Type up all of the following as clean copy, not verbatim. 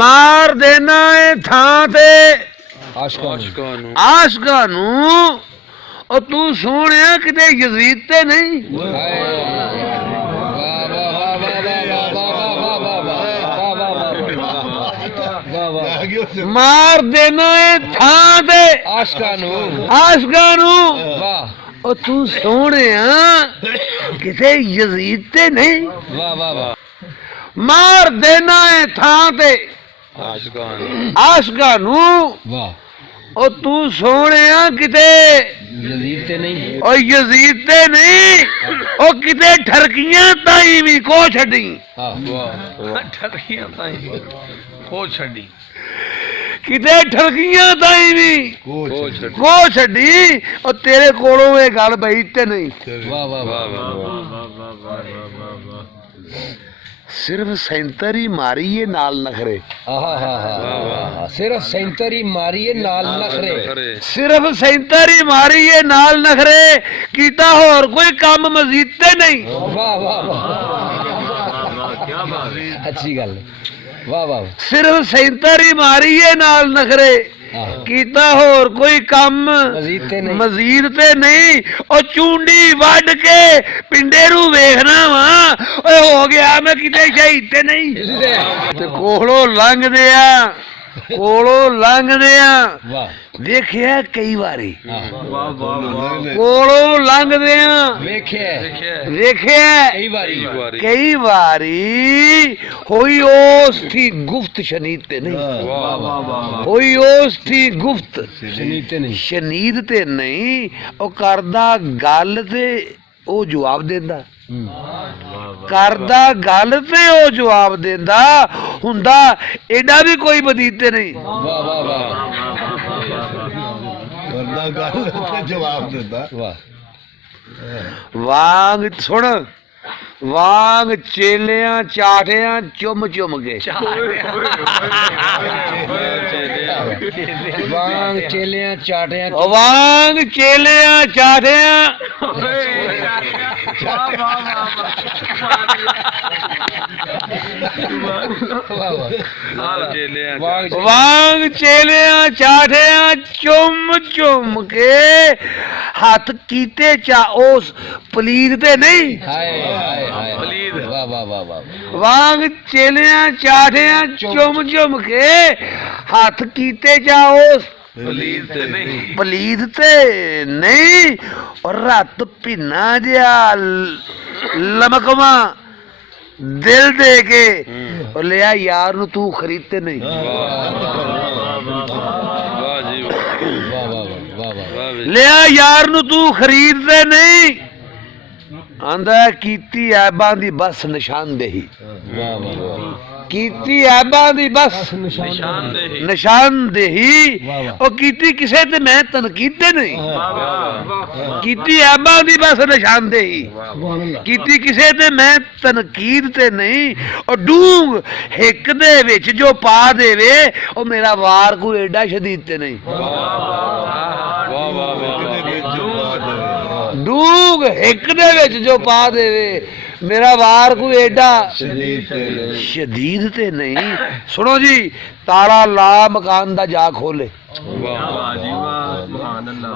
मार देना है थां ते आशका नू और तू सोने किते यजीद ते नहीं मार देना है थां ते आशका नू और तू सोने किते यजीद ते नहीं मार देना है थां ते आशका नू और तू सोने किते यजीद ते नहीं और यजीद ते नहीं और किते ठरकियां ताई भी को छड़ी ठरकियां ताई को छड़ी किते ठरकियां ताई भी को छड़ी और तेरे कोलों ये गल बई ते नहीं सिर्फ सेंतरी मारी है नाल नखरे सिर्फ सेंतरी मारी है नाल नखरे सिर्फ सेंतरी मारी है नाल नखरे कीता होर कोई काम मजीद ते नहीं वाह वाह वाह अच्छी गल वाह वाह सिर्फ सेंतरी मारी है नाल नखरे कीता होर कोई काम मजीद ते नहीं और चूंडी वड के पिंडे रू वेखना वा हो गया मैं किते शहीद ते नहीं ते कोलों लंघदे देखिया कई बारी कोलों लंघदे देखिया कई बारी होई ओस थी गुफ्त शनीद ते नहीं होई ओस थी गुफ्त शनीद ते नहीं ओ करदा गल ते ओ जवाब देंदा करदा गल ते ओ जवाब देंदा हुंदा एडा भी कोई बदीते नहीं करदा गल ते जवाब देंदा वांग सुन वांग चेलियां चाटियां चुम चुम के वांग चेलियां चाटियां वांग चेलियां चाटियां वांग चेलियां चाटियां चुम चुम के हाथ कीते चा उस पलीद ते नहीं वांग चेलियां चाटियां चुम चुम के हाथ कीते चा उस पलीद ते नहीं और रात पिन्ना जिया लमकमा दिल दे के और लिया यार नु तू खरीदते नहीं लिया यार नु तू खरीदते नहीं आंदा कीती ऐबां दी बस निशानदेही कीती ऐबां दी बस निशानदेही और कीती किसे ते मैं तनकीद ते नहीं कीती ऐबां दी बस निशानदेही कीती किसे ते मैं तनकीद ते नहीं और डूंग हिक दे विच जो पा देवे और मेरा वार कोई एडा शदीद ते नहीं डूंग हिक दे विच जो पा देवे मेरा वार कोई एडा शदीद ते नहीं सुनो जी ताला ला मकान दा जा खोले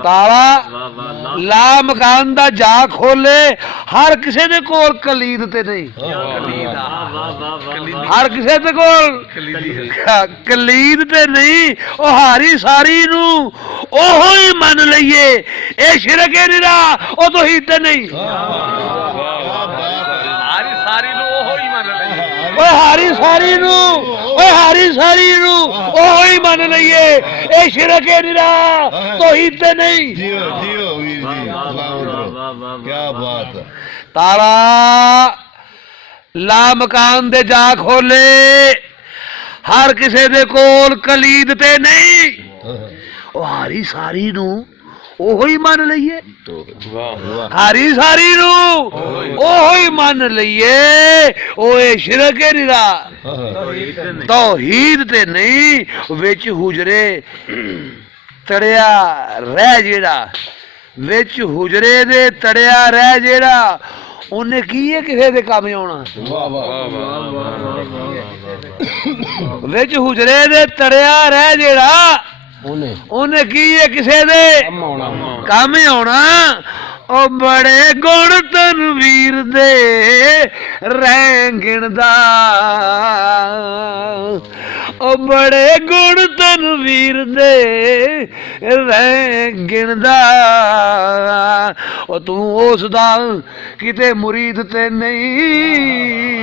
ताला ला मकान दा जा खोले हर किसे दे कोल कलीद ते नहीं हर किसे दे कोल कलीद ते नहीं ओ हारी सारी नू ओहो ही मन लईए ए शिरक निरा ओ तो ही ते नहीं हारी सारी नू ओहो ही मन लईए ए शिरक निरा तो ही ते नहीं क्या बात है ताला ला मकान दे जा खोले हर किसे दे कोल कलीद ते नहीं ओ हारी सारी नू ओहो ही मन लईए हारी सारी नू ओहो ही मन लईए ओए शिरक निरा तौहीद ते नहीं विच हुजरे तड़िया रह जेड़ा विच हुजरे दे तड़िया रह जेड़ा उन्हें की है किसे दे काम आउणा ਵਿੱਚ ਹੁਜਰੇ ਦੇ ਤੜਿਆ ਰਹਿ ਜਿਹੜਾ ਉਹਨੇ ਕੀ ਹੈ ਕਿਸੇ ਦੇ ਕੰਮ ਆਉਣਾ ਉਹ ਬੜੇ ਗੁਣ ਤਨਵੀਰ ਦੇ ਰੈਂਗਣ ਦਾ ਉਹ ਬੜੇ ਗੁਣ ਤਨਵੀਰ ਦੇ ਰੈਂਗਣ ਦਾ ਉਹ ਤੂੰ ਉਸ ਦਾ ਕਿਤੇ ਮੁਰੀਦ ਤੇ ਨਹੀਂ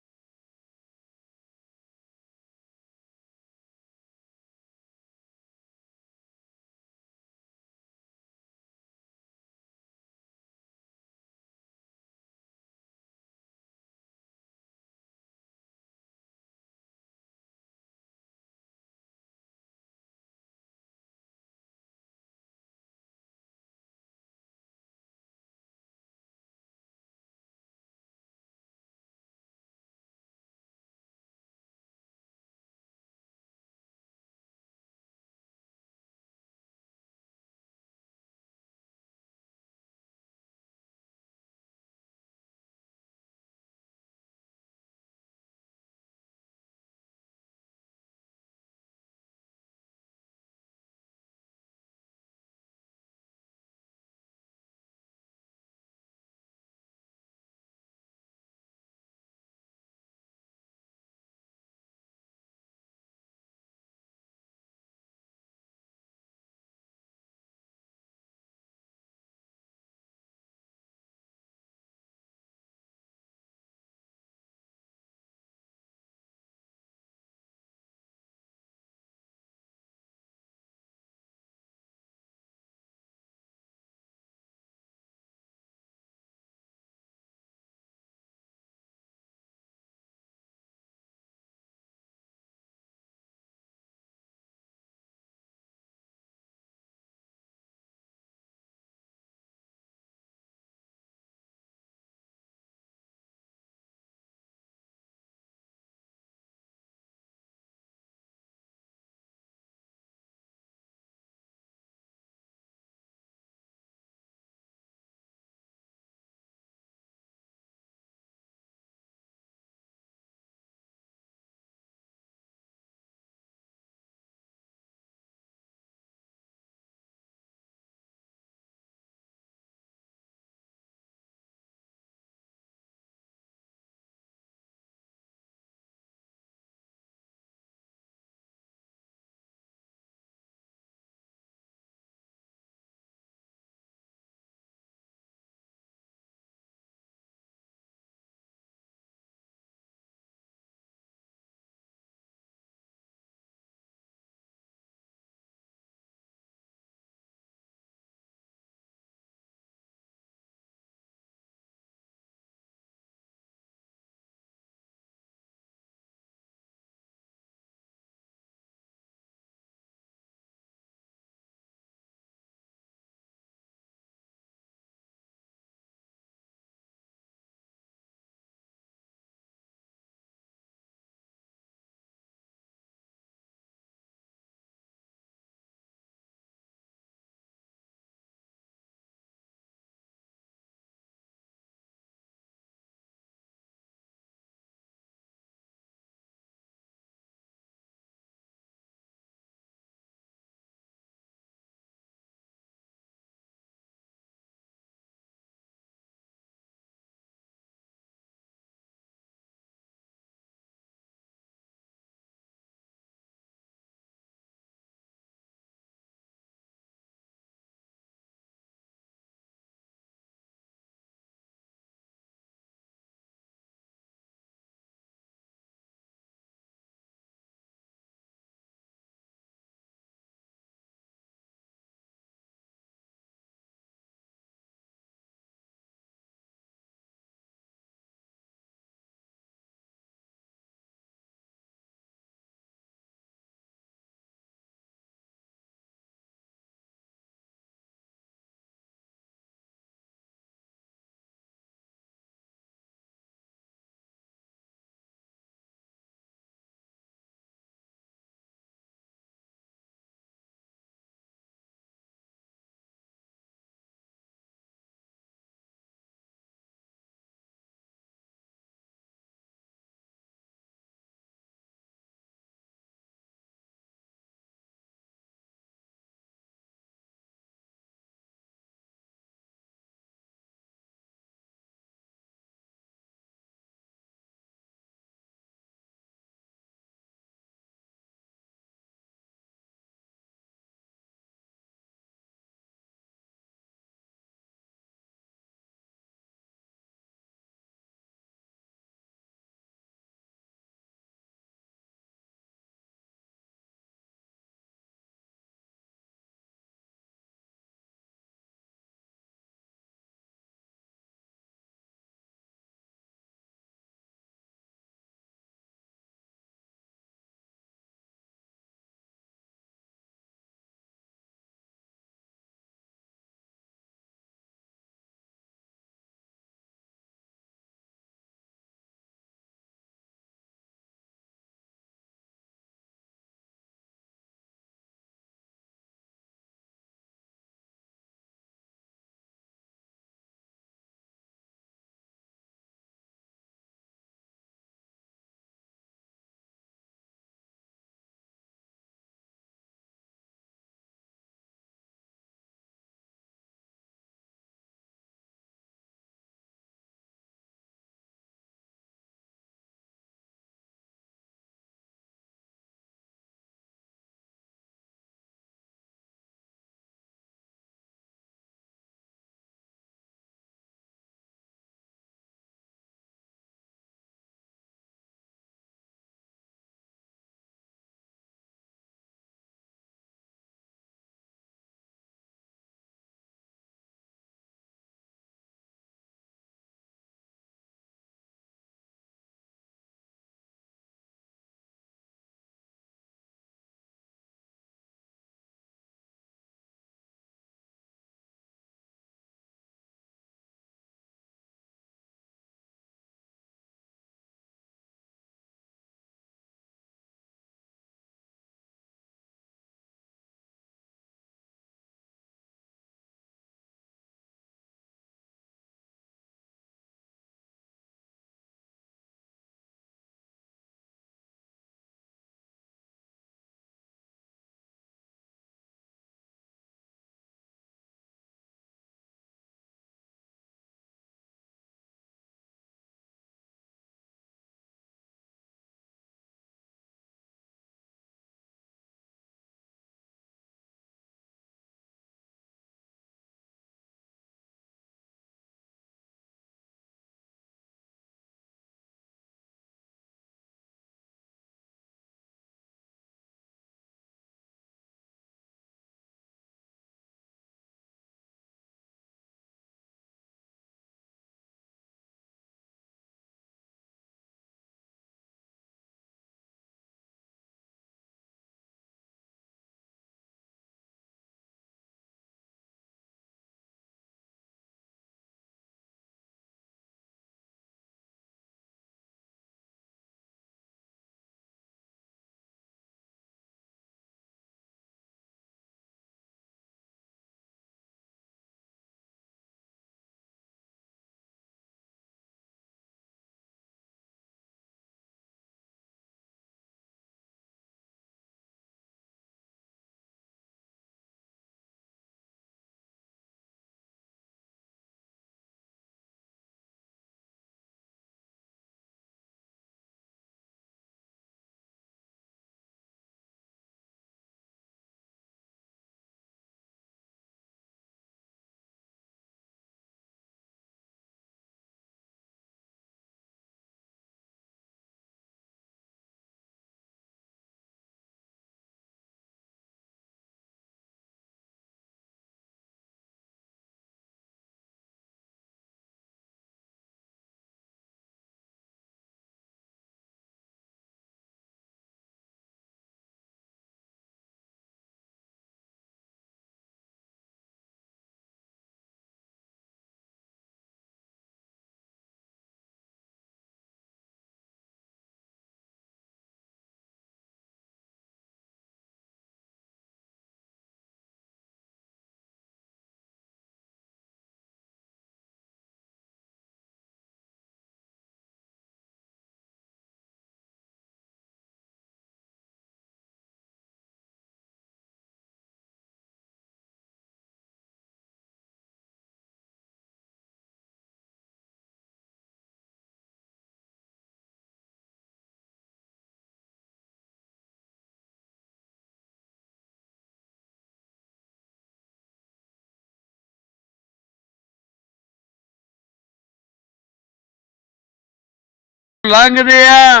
ਲੰਘਦੇ ਆ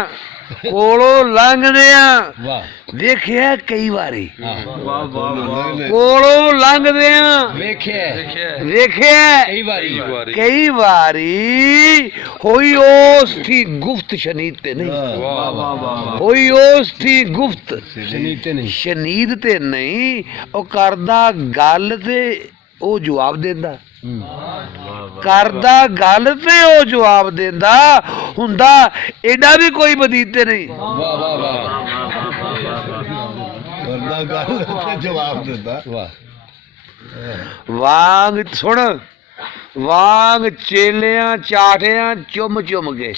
ਕੋਲੋਂ ਲੰਘਦੇ ਆ ਵਾਹ ਵੇਖਿਆ ਕਈ ਵਾਰੀ ਹਾਂ ਕੋਲੋਂ ਲੰਘਦੇ ਆ ਵੇਖਿਆ ਵੇਖਿਆ ਕਈ ਵਾਰੀ ਕਈ ਵਾਰੀ ਹੋਈ ਉਸ ਦੀ ਗੁਫਤ ਸ਼ਨੀਦ ਤੇ ਨਹੀਂ ਹੋਈ ਉਸ ਦੀ ਗੁਫਤ ਸ਼ਨੀਦ ਤੇ ਨਹੀਂ ਸ਼ਨੀਦ ਤੇ ਨਹੀਂ ਉਹ ਕਰਦਾ ਗੱਲ ਤੇ ਉਹ ਜਵਾਬ ਦਿੰਦਾ ਕਰਦਾ ਗੱਲ ਤੇ ਉਹ ਜਵਾਬ ਦਿੰਦਾ ਹੁੰਦਾ ਐਡਾ ਵੀ ਕੋਈ ਬਦੀਤ ਤੇ ਨਹੀਂ ਵਾਹ ਵਾਹ ਵਾਹ ਕਰਦਾ ਗੱਲ ਤੇ ਜਵਾਬ ਦਿੰਦਾ ਵਾਹ ਵਾਂਗ ਸੁਣ ਵਾਂਗ ਚੇਲਿਆਂ ਚਾਟਿਆਂ ਚੁੰਮ ਚੁੰਮ ਕੇ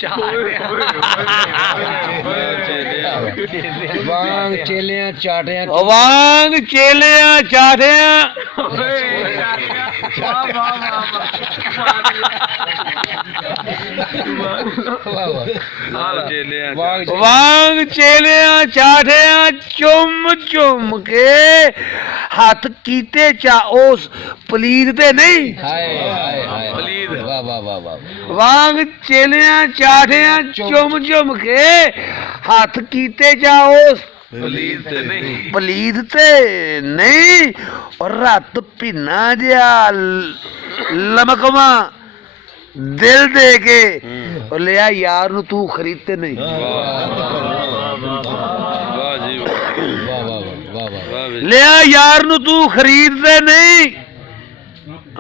ਵਾਂਗ ਚੇਲਿਆਂ ਚਾਟਿਆਂ ਵਾਂਗ ਚੇਲਿਆਂ ਚਾਟਿਆਂ ਵਾਂਗ ਚੇਲਿਆਂ ਚਾਟਿਆਂ ਚੁੰਮ ਚੁੰਮ ਕੇ ਹੱਥ ਕੀਤੇ ਚਾ ਉਸ ਪਲੀਦ ਤੇ ਨਹੀਂ ਹਾਏ ਹਾਏ ਹਾਏ ਵਾਹ ਵਾਹ ਵਾਹ ਵਾਹ ਵਾਂਗ ਚੇਲਿਆਂ ਚਾਟਿਆਂ ਚੁੰਮ ਚੁੰਮ ਕੇ ਹੱਥ ਕੀਤੇ ਚਾ ਉਸ ਪਲੀਦ ਤੇ ਨਹੀਂ ਔਰ ਰਾਤ ਭਿੰਨਾ ਜਿਹਾ ਲਮਕਵਾ ਦਿਲ ਦੇ ਕੇ ਉਹ ਲਿਆ ਯਾਰ ਨੂੰ ਤੂੰ ਖਰੀਦਤੇ ਨਹੀਂ ਵਾਹ ਵਾਹ ਵਾਹ ਲਿਆ ਯਾਰ ਨੂੰ ਤੂੰ ਖਰੀਦਦੇ ਨਹੀਂ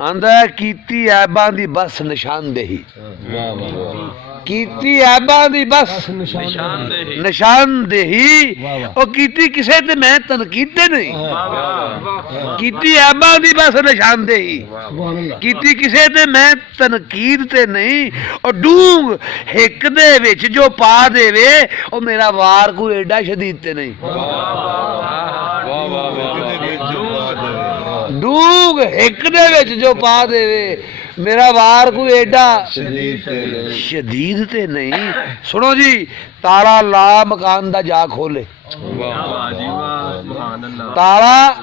ਆਂਦਾ ਕੀਤੀ ਐਬਾਂ ਦੀ ਬਸ ਨਿਸ਼ਾਨਦੇਹੀ ਵਾਹ ਵਾਹ ਕੀਤੀ ਐਬਾਂ ਦੀ ਬਸ ਨਿਸ਼ਾਨਦੇਹੀ ਉਹ ਕੀਤੀ ਕਿਸੇ ਤੇ ਮੈਂ ਤਨਕੀਦ ਤੇ ਨਹੀਂ ਕੀਤੀ ਐਬਾਂ ਦੀ ਬਸ ਨਿਸ਼ਾਨਦੇਹੀ ਕੀਤੀ ਕਿਸੇ ਤੇ ਮੈਂ ਤਨਕੀਦ ਤੇ ਨਹੀਂ ਉਹ ਡੂੰਗ ਹਿੱਕ ਦੇ ਵਿੱਚ ਜੋ ਪਾ ਦੇਵੇ ਉਹ ਮੇਰਾ ਵਾਰ ਕੋਈ ਐਡਾ ਸ਼ਦੀਦ ਤੇ ਨਹੀਂ ਡੂੰਗ ਹਿੱਕ ਦੇ ਵਿੱਚ ਜੋ ਪਾ ਦੇਵੇ ਮੇਰਾ ਵਾਰ ਕੋਈ ਐਡਾ ਸ਼ਦੀਦ ਤੇ ਨਹੀਂ ਸੁਣੋ ਜੀ ਤਾਲਾ ਲਾ ਮਕਾਨ ਦਾ ਜਾ ਖੋਲੇ ਤਾਲਾ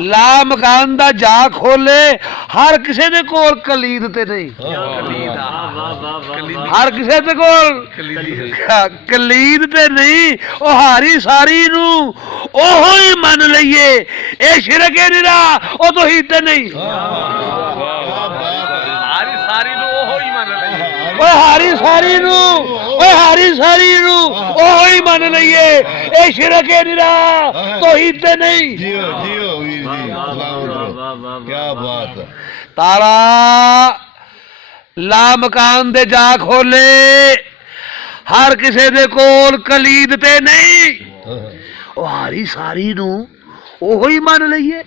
ਲਾ ਮਕਾਨ ਦਾ ਜਾ ਖੋਲੇ ਹਰ ਕਿਸੇ ਦੇ ਕੋਲ ਕਲੀਦ ਤੇ ਨਹੀਂ ਹਰ ਕਿਸੇ ਦੇ ਕੋਲ ਕਲੀਦ ਤੇ ਨਹੀਂ ਉਹ ਹਾਰੀ ਸਾਰੀ ਨੂੰ ਉਹੋ ਹੀ ਮੰਨ ਲਈਏ ਇਹ ਸ਼ਿਰਕ ਹੈ ਨਿਰਾ ਉਹ ਤੋਂ ਹੀ ਤੇ ਨਹੀਂ ਓਏ ਹਾਰੀ ਸਾਰੀ ਨੂੰ ਉਹੋ ਹੀ ਮੰਨ ਲਈਏ ਇਹ ਸ਼ਿਰਕ ਹੈ ਨਿਰਾ ਤੋਹੀਦ ਤੇ ਨਹੀਂ ਜੀਓ ਜੀਓ ਵੀਰ ਜੀ ਕੀ ਬਾਤ ਹੈ ਤਾਲਾ ਲਾ ਮਕਾਨ ਦੇ ਜਾ ਖੋਲੇ ਹਰ ਕਿਸੇ ਦੇ ਕੋਲ ਕਲੀਦ ਤੇ ਨਹੀਂ ਉਹ ਹਾਰੀ ਸਾਰੀ ਨੂੰ ਉਹੋ ਹੀ ਮੰਨ ਲਈਏ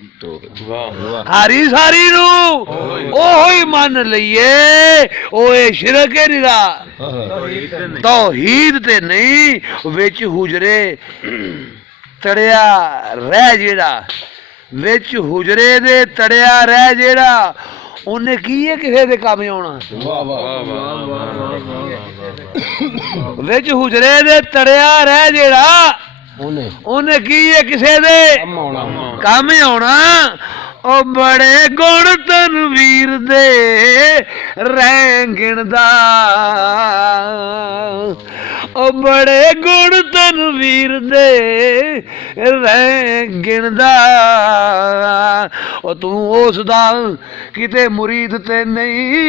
ਹਾਰੀ ਸਾਰੀ ਨੂੰ ਉਹੋ ਹੀ ਮੰਨ ਲਈਏ ਓਏ ਸ਼ਿਰਕ ਹੈ ਨਿਰਾ ਤੌਹੀਦ ਤੇ ਨਹੀਂ ਵਿੱਚ ਹੁਜਰੇ ਤੜਿਆ ਰਹਿ ਜਿਹੜਾ ਵਿੱਚ ਹੁਜਰੇ ਦੇ ਤੜਿਆ ਰਹਿ ਜਿਹੜਾ ਉਹਨੇ ਕੀ ਹੈ ਕਿਸੇ ਦੇ ਕੰਮ ਆਉਣਾ ਵਿੱਚ ਹੁਜਰੇ ਦੇ ਤੜਿਆ ਰਹਿ ਜਿਹੜਾ ਉਹਨੇ ਕੀ ਹੈ ਕਿਸੇ ਦੇ ਕੰਮ ਆਉਣਾ ਉਹ ਬੜੇ ਗੁਣ ਤਨਵੀਰ ਦੇ ਰੈਂਗਣ ਦਾ ਉਹ ਬੜੇ ਗੁਣ ਤਨਵੀਰ ਦੇ ਰੈਂਗਣ ਦਾ ਉਹ ਤੂੰ ਉਸ ਦਾ ਕਿਤੇ ਮੁਰੀਦ ਤੇ ਨਹੀਂ